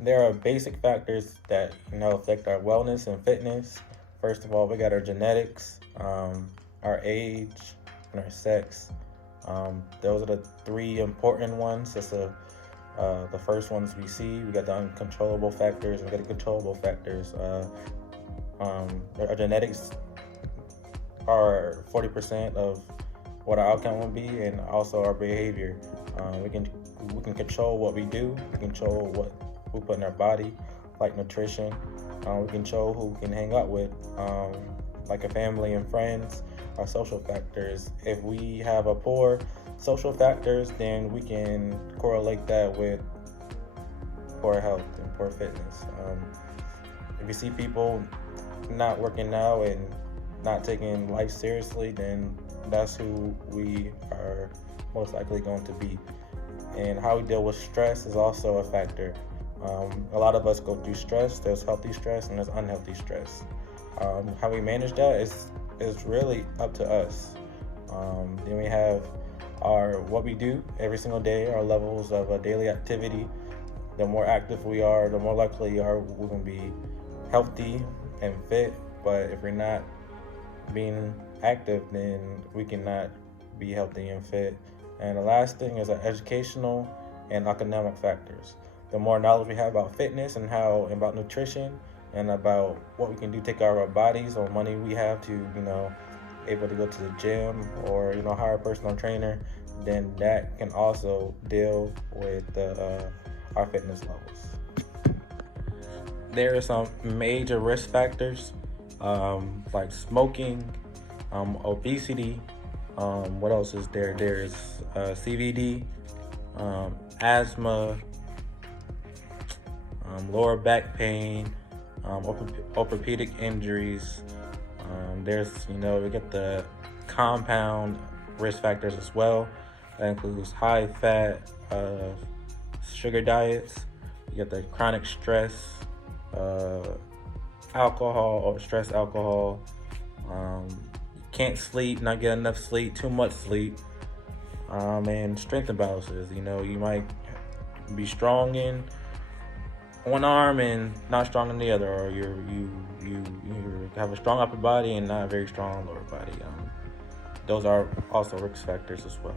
There are basic factors that affect our wellness and fitness. First of all, we got our genetics, our age, and our sex. Those are the three important ones. The first ones we see. We got the uncontrollable factors. We got the controllable factors. Our genetics are 40% of what our outcome will be, and also our behavior. We can control what we do. We control what we put in our body, like nutrition. We control who we can hang out with, like a family and friends. Our social factors. If we have a poor social factors, then we can correlate that with poor health and poor fitness. If you see people not working out and not taking life seriously, then that's who we are most likely going to be. And how we deal with stress is also a factor. A lot of us go through stress. There's healthy stress and there's unhealthy stress. How we manage that is really up to us. Then we have our what we do every single day, our levels of daily activity. The more active we are, the more likely are we going to be healthy and fit. But if we're not being active, then we cannot be healthy and fit. And the last thing is our educational and academic factors. The more knowledge we have about fitness and about nutrition and about what we can do to take care of our bodies, or money we have to, able to go to the gym or, hire a personal trainer, then that can also deal with our fitness levels. There are some major risk factors, like smoking, obesity. What else is there? There's CVD, asthma, lower back pain, orthopedic injuries. There's, we get the compound risk factors as well. That includes high fat, sugar diets. You get the chronic stress, alcohol or stress alcohol. Can't sleep, not get enough sleep, too much sleep, and strength imbalances. You might be strong in one arm and not strong in the other, or you have a strong upper body and not a very strong lower body. Those are also risk factors as well.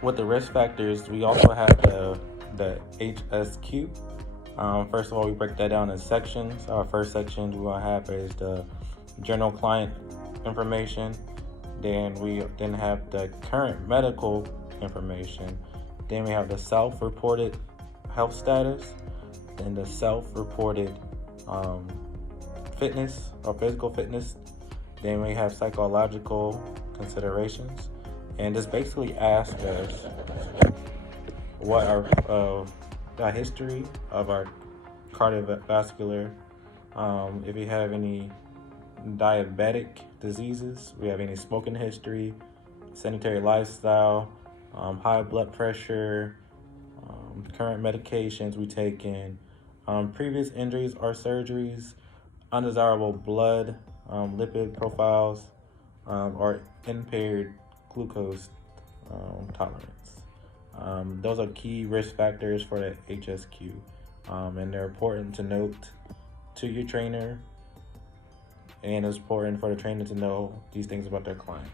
With the risk factors, we also have the HSQ. First of all, we break that down in sections. Our first section we're going to have is the general client information. Then we have the current medical information. Then we have the self-reported health status. Then the self-reported fitness or physical fitness. Then we have psychological considerations. And this basically asks us what our history of our cardiovascular, if we have any diabetic diseases, we have any smoking history, sedentary lifestyle, high blood pressure, current medications we take in, previous injuries or surgeries, undesirable blood, lipid profiles, or impaired glucose tolerance. Those are key risk factors for the HSQ, and they're important to note to your trainer, and it's important for the trainer to know these things about their client.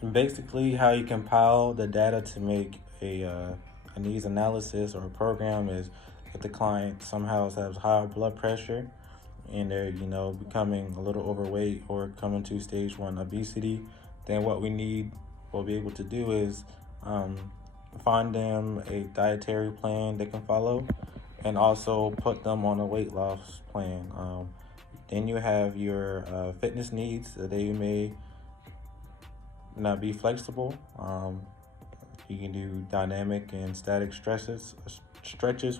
And basically, how you compile the data to make a needs analysis or a program is if the client somehow has high blood pressure and they're becoming a little overweight or coming to stage 1 obesity, then what we will be able to do is find them a dietary plan they can follow, and also put them on a weight loss plan. Then you have your fitness needs. They may not be flexible. You can do dynamic and static stretches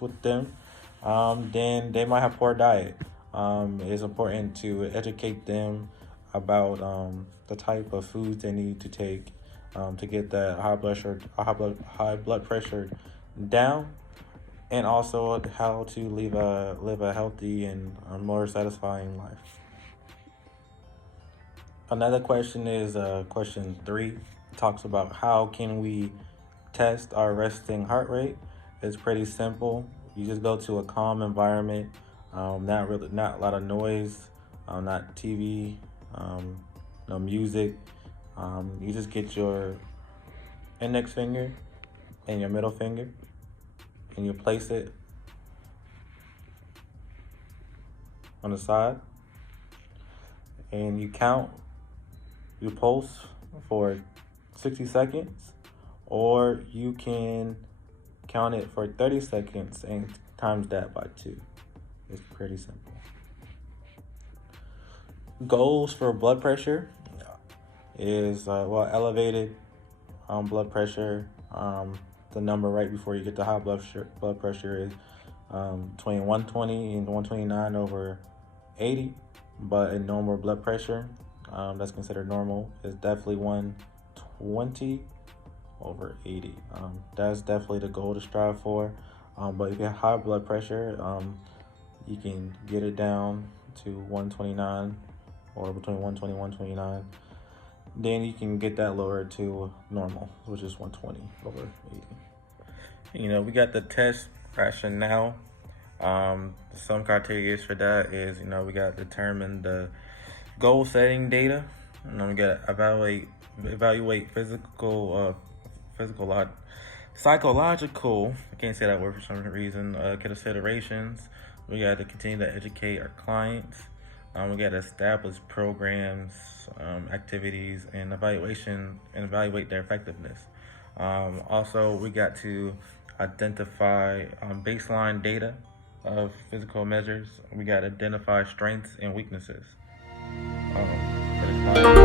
with them. Then they might have poor diet. It's important to educate them about the type of foods they need to take to get that high blood pressure down, and also how to live a healthy and more satisfying life. Another question is question 3. It talks about how can we test our resting heart rate. is pretty simple. You just go to a calm environment, not a lot of noise, not TV, no music. You just get your index finger and your middle finger, and you place it on the side, and you count your pulse for 60 seconds, or you can count it for 30 seconds and times that by 2. It's pretty simple. Goals for blood pressure is elevated blood pressure. The number right before you get to high blood pressure is between 120 and 129 over 80, but in normal blood pressure, that's considered normal, is definitely 120 over 80. That's definitely the goal to strive for. But if you have high blood pressure, you can get it down to 129 or between 120 and 129. Then you can get that lowered to normal, which is 120 over 80. We got the test rationale. Some criteria for that is, we got to determine the goal setting data, and then we got to evaluate psychological, I can't say that word for some reason, considerations. We got to continue to educate our clients. We got to establish programs, activities, and evaluate their effectiveness. Also, we got to identify baseline data of physical measures. We got to identify strengths and weaknesses for the client.